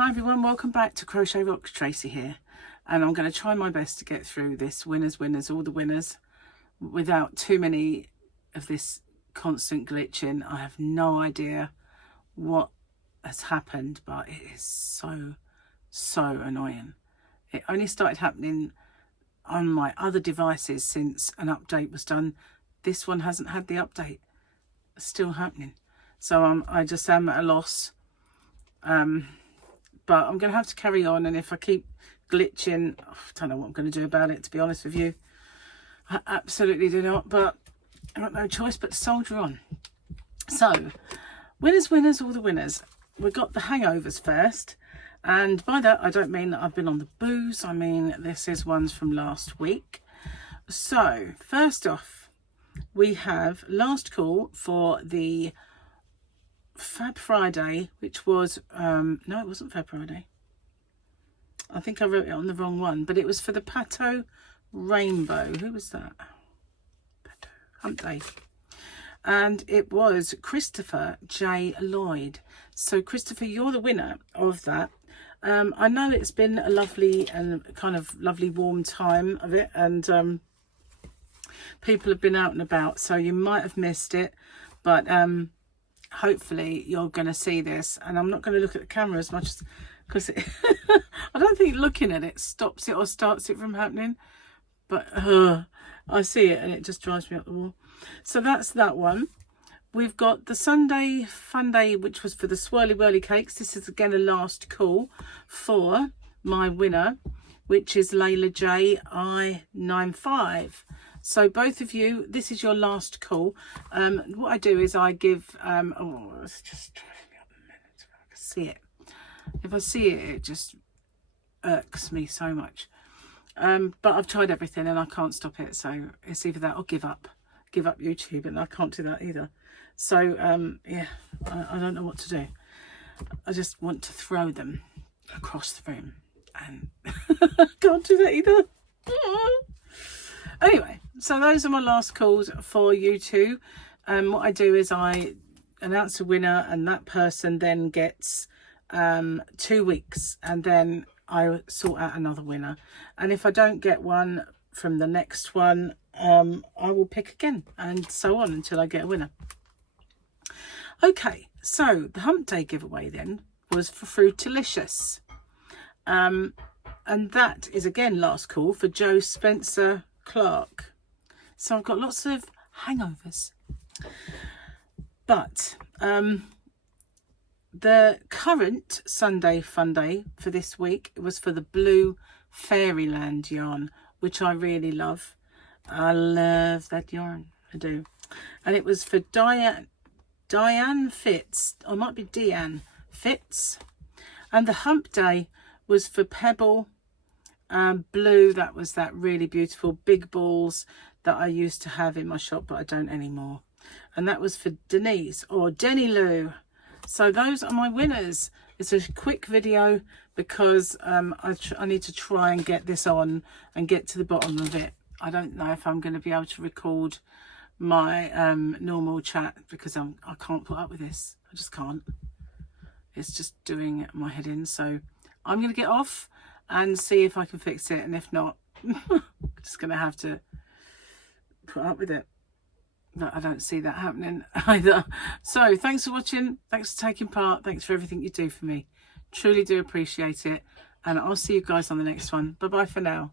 Hi everyone, welcome back to Crochet Rocks. Tracy here, and I'm going to try my best to get through this winners, all the winners, without too many of this constant glitching. I have no idea what has happened, but it is so annoying. It only started happening on my other devices since an update was done. This one hasn't had the update. It's still happening, so I just am at a loss. But I'm going to have to carry on, and if I keep glitching, I don't know what I'm going to do about it, to be honest with you. I absolutely do not, but I've got no choice but to soldier on. So, winners, all the winners. We've got the hangovers first, and by that I don't mean that I've been on the booze. I mean this is ones from last week. So, first off, we have last call for the Fab Friday, which was no, it wasn't Fab Friday. I think I wrote it on the wrong one, but it was for the Pato Rainbow. Who was that? Pato Hump Day. And it was Christopher J. Lloyd. So Christopher, you're the winner of that. I know it's been a lovely and kind of lovely warm time of it, and people have been out and about, so you might have missed it, but hopefully you're going to see this. And I'm not going to look at the camera as much as, because I don't think looking at it stops it or starts it from happening, but I see it and it just drives me up the wall. So that's that one. We've got the Sunday Fun Day, which was for the Swirly Whirly Cakes. This is again a last call for my winner, which is Layla J I95. So both of you, this is your last call. What I do is I give, oh, it's just driving me up a minute. I can see it. If I see it, it just irks me so much. But I've tried everything and I can't stop it. So it's either that or give up YouTube, and I can't do that either. So yeah, I don't know what to do. I just want to throw them across the room, and I can't do that either. Anyway, so those are my last calls for you two. What I do is I announce a winner, and that person then gets 2 weeks, and then I sort out another winner. And if I don't get one from the next one, I will pick again, and so on until I get a winner. Okay, so the Hump Day giveaway then was for Fruitalicious. And that is again last call for Joe Spencer Clark. So I've got lots of hangovers, but the current Sunday Fun Day for this week was for the Blue Fairyland yarn, which I really love. I love that yarn, I do. And it was for Diane Fitz, or it might be Deanne Fitz. And the Hump Day was for Pebble Blue. That was that really beautiful big balls that I used to have in my shop, but I don't anymore. And that was for Denise, or Denny Lou. So those are my winners. It's a quick video because I need to try and get this on and get to the bottom of it. I don't know if I'm going to be able to record my normal chat, because I can't put up with this. I just can't. It's just doing my head in. So I'm going to get off and see if I can fix it, and if not, I'm just going to have to put up with it. No, I don't see that happening either. So thanks for watching, thanks for taking part, thanks for everything you do for me. Truly do appreciate it, and I'll see you guys on the next one. Bye bye for now.